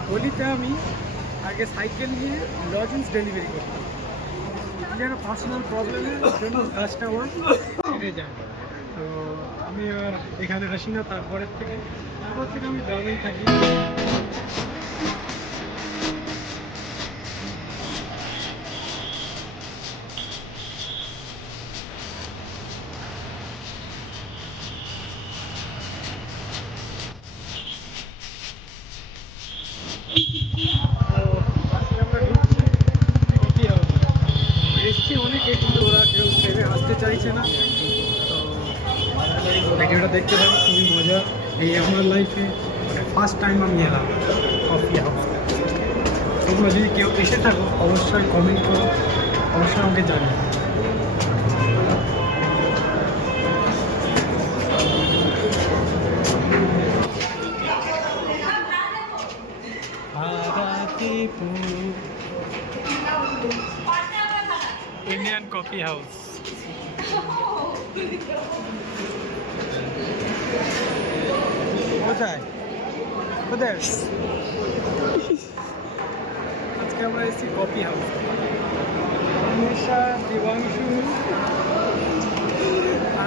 এই গলিতে আমি আগে সাইকেল নিয়ে লজেন্স ডেলিভারি করতাম। যেন পার্সোনাল প্রবলেমের জন্য কাজটা আমার ছেড়ে যায়। তো আমি আর এখানে আসি না, তারপর থেকে আমি গ্রামেই থাকি। এসছি অনেকে, কিন্তু ওরা কেউ ট্রেনে আসতে চাইছে না। তো ভিডিওটা দেখতে থাকো, খুবই মজা। এই আমার লাইফে ফার্স্ট টাইম আমি এলাম কফি হাউস। তোমরা যদি কেউ এসে থাকো অবশ্যই কমেন্ট করো, অবশ্যই আমাকে জানিও। Indian coffee house. কোথায় কোথায় আজকে আমরা এসেছি কফি হাউস। দেবাংশু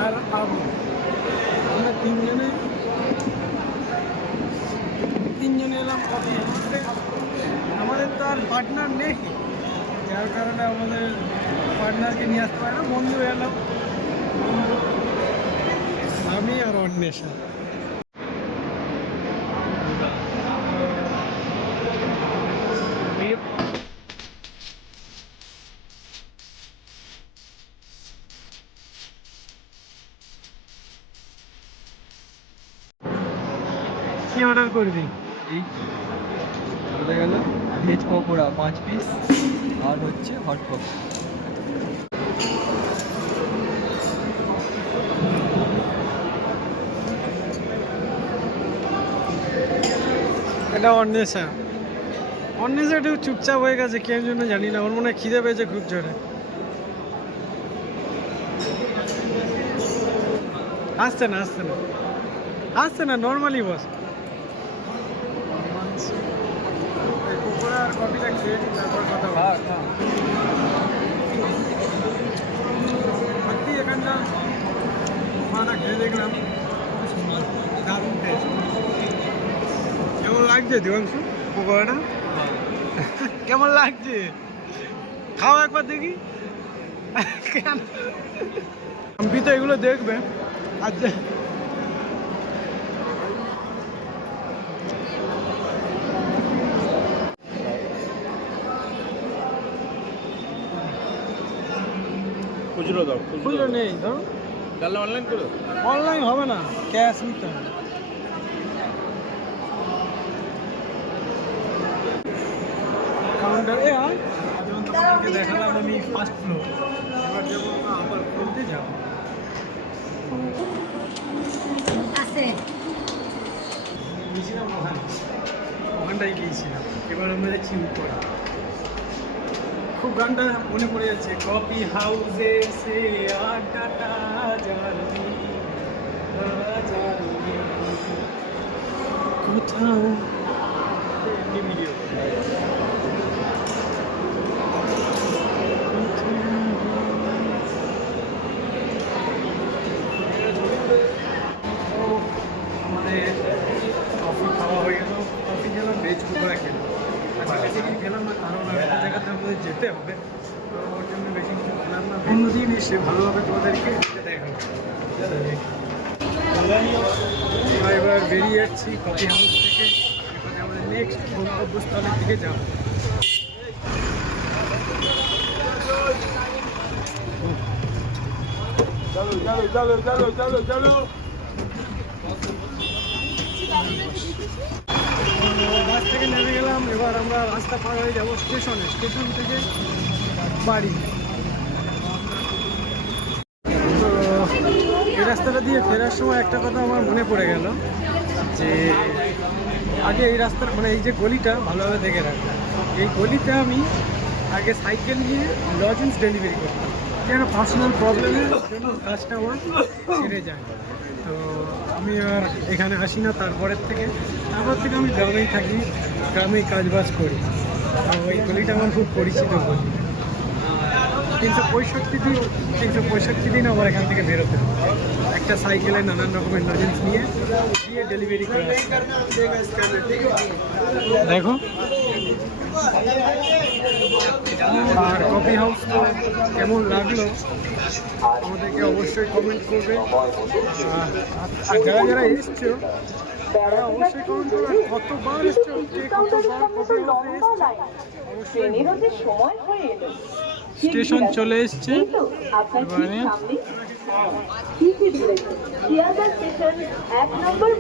আর আবু, আমরা তিনজনে এলাম কফি হাউসে। আমাদের তো আর পার্টনার নেই, যার কারণে আমাদের পার্টনারকে নিয়ে আসতে পারে না। বন্ধু এলাম আমি আর অন্বেষা। কি অর্ডার করবি? এই বলে গেল ভেজ পকোড়া 5 পিস আর হচ্ছে হট কফি। এটা অন্বেষা একটু চুপচাপ হয়ে গেছে, কেন জন্য জানি না। ওর মনে হয় খিদে পেয়েছে খুব জোরে। আসছে না নর্মালি বস। পকোড়া আর কফিটা খেয়ে নিই, তারপর কথা বল। সত্যি এখানটা খাওয়াটা খেয়ে দেখলাম, খুব সুন্দর, দারুণ টেস্ট। কেমন লাগছে দেবাংশু পকোড়াটা? কেমন লাগছে? খাও একবার দেখি। আমি তো এগুলো দেখবে আচ্ছা। খুচরো দাও, খুচরো নেই, ধরো তাহলে অনলাইন করো। অনলাইন হবে না, ক্যাশ নিতে হবে। কাউন্টারে যেমন তোমাকে দেখালাম আমি ফার্স্ট ফ্লোর, এবার যাবো আপার ফ্লোরতে যাবো। গিয়েছিলাম ওখানটায় গিয়েছিলাম, এবার আমরা যাচ্ছি উপরে। খুব গানটা মনে পড়ে যাচ্ছে, কফি হাউসে সে আড্ডাটা জানি কোথাও ভিডিও। আমাদের কফি খাওয়া হয়ে গেল, কফি খেলাম, ভেজ পকোড়া খেলাম। আচ্ছা বেশি কিছু খেলাম না, কারণ একটা জায়গাতে আমাদের যেতে হবে, তো ওর জন্য বেশি কিছু খেলাম না। অন্যদিন এসে ভালোভাবে তোমাদেরকে দেখাবো। আমরা এবার বেরিয়ে যাচ্ছি কফি হাউস থেকে, এবার আমাদের নেক্সট গন্তব্যস্থলের দিকে যাব। চলো বাস থেকে নেমে গেলাম, এবার আমরা রাস্তা পার হয়ে যাবো স্টেশনে, স্টেশন থেকে বাড়ি। তো এই রাস্তাটা দিয়ে ফেরার সময় একটা কথা আমার মনে পড়ে গেল, যে আগে এই রাস্তার মানে এই যে গলিটা ভালোভাবে দেখে রাখবো। এই গলিতে আমি আগে সাইকেল নিয়ে লজেন্স ডেলিভারি করতাম। যেন পার্সোনাল প্রবলেমের জন্য কাজটা আমার ছেড়ে যায়। তো আমি আর এখানে আসি না, তারপর থেকে আমি গ্রামেই থাকি। গ্রামেই কাজবাজ করি, তো ওই গলিটা আমার খুব পরিচিত গলি। 365 দিন আবার এখান থেকে বেরোতে হবে, একটা সাইকেলে নানান রকমের লজেন্স নিয়ে গিয়ে ডেলিভারি করে আসতে হবে। দেখো, আর কফি হাউস তো কেমন লাগলো আমাদেরকে অবশ্যই কমেন্ট করবে। আর যারা যারা এসছো তারা অবশ্যই কমেন্ট করবে কতবার এসছো, কে কতবার কফি হাউসে এসছো। অবশ্যই সময় হয়ে এলো। স্টেশন চলে এসছে আপনার ঠিক এবারে। সামনে ঠিকই ধরেছেন, শিয়ালদা স্টেশন 1 নম্বর